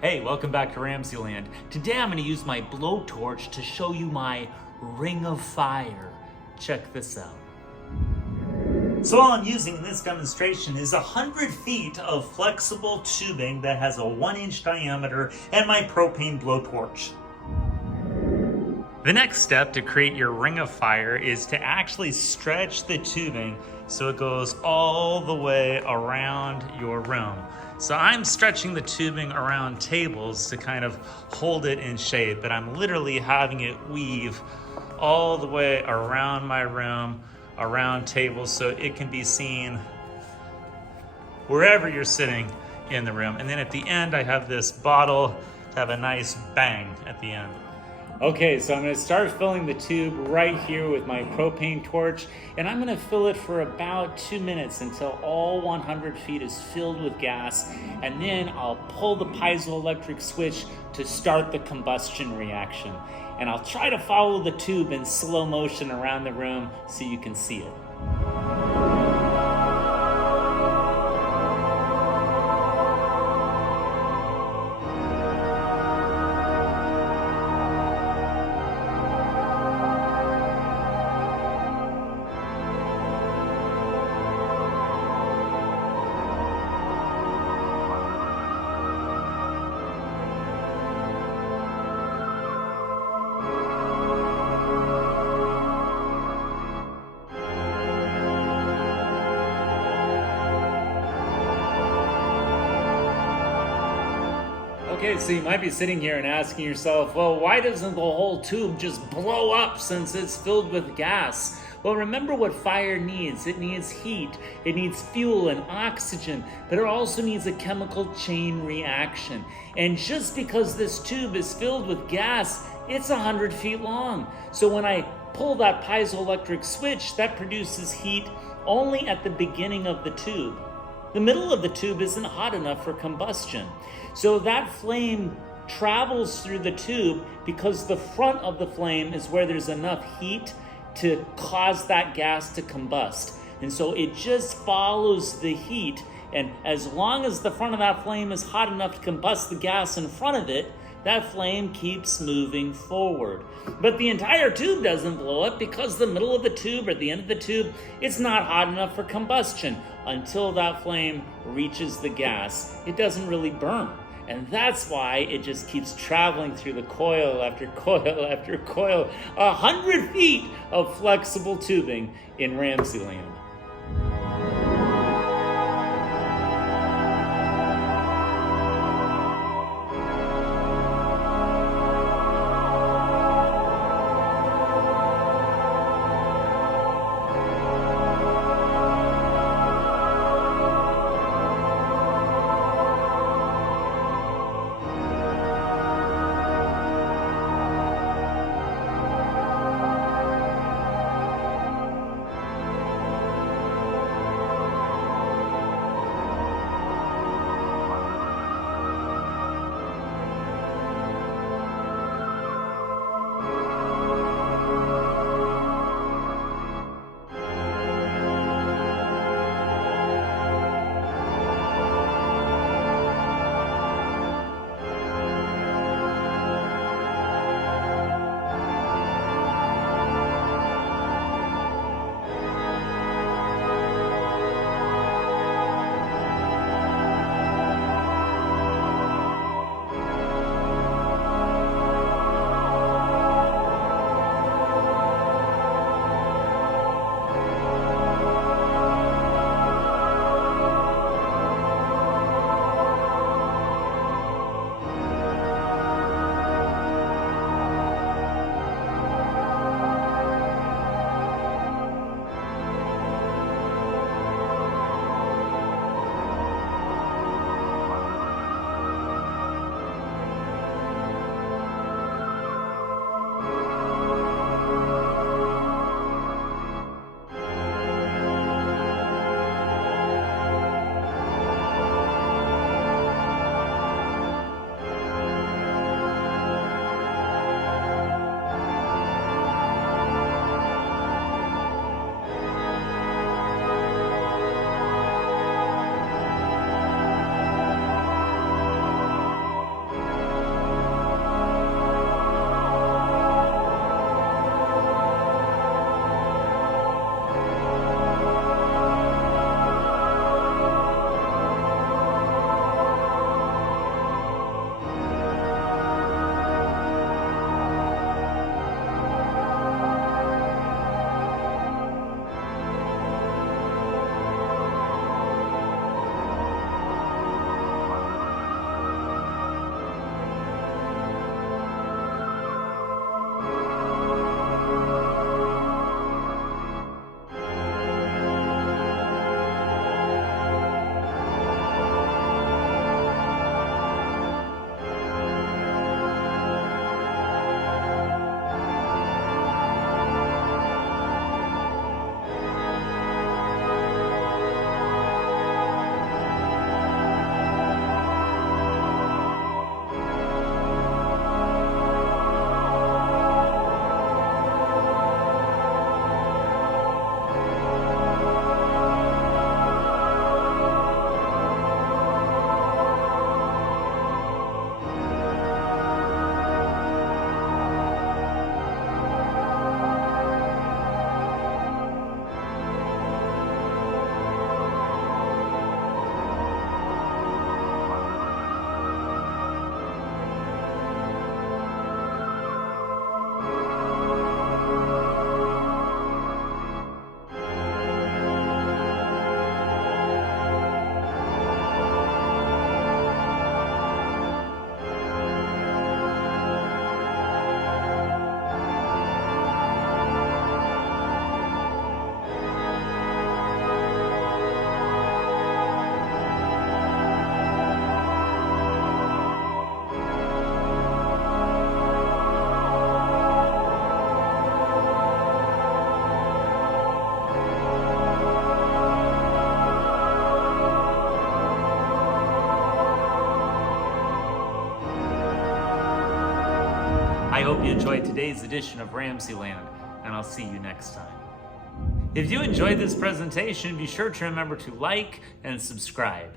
Hey, welcome back to RamZland. Today I'm going to use my blowtorch to show you my ring of fire. Check this out. So all I'm using in this demonstration is 100 feet of flexible tubing that has a 1-inch diameter and my propane blowtorch. The next step to create your ring of fire is to actually stretch the tubing so it goes all the way around your room. So I'm stretching the tubing around tables to kind of hold it in shape, but I'm literally having it weave all the way around my room, around tables, so it can be seen wherever you're sitting in the room. And then at the end, I have this bottle to have a nice bang at the end. Okay, so I'm going to start filling the tube right here with my propane torch, and I'm going to fill it for about 2 minutes until all 100 feet is filled with gas, and then I'll pull the piezoelectric switch to start the combustion reaction. And I'll try to follow the tube in slow motion around the room so you can see it. Okay, so you might be sitting here and asking yourself, well, why doesn't the whole tube just blow up since it's filled with gas? Well, remember what fire needs. It needs heat, it needs fuel and oxygen, but it also needs a chemical chain reaction. And just because this tube is filled with gas, it's 100 feet long. So when I pull that piezoelectric switch, that produces heat only at the beginning of the tube. The middle of the tube isn't hot enough for combustion. So that flame travels through the tube because the front of the flame is where there's enough heat to cause that gas to combust. And so it just follows the heat, and as long as the front of that flame is hot enough to combust the gas in front of it, that flame keeps moving forward. But the entire tube doesn't blow up because the middle of the tube or the end of the tube, it's not hot enough for combustion. Until that flame reaches the gas, it doesn't really burn. And that's why it just keeps traveling through the coil after coil after coil, 100 feet of flexible tubing in RamZland. I hope you enjoyed today's edition of RamZland, and I'll see you next time. If you enjoyed this presentation, be sure to remember to like and subscribe.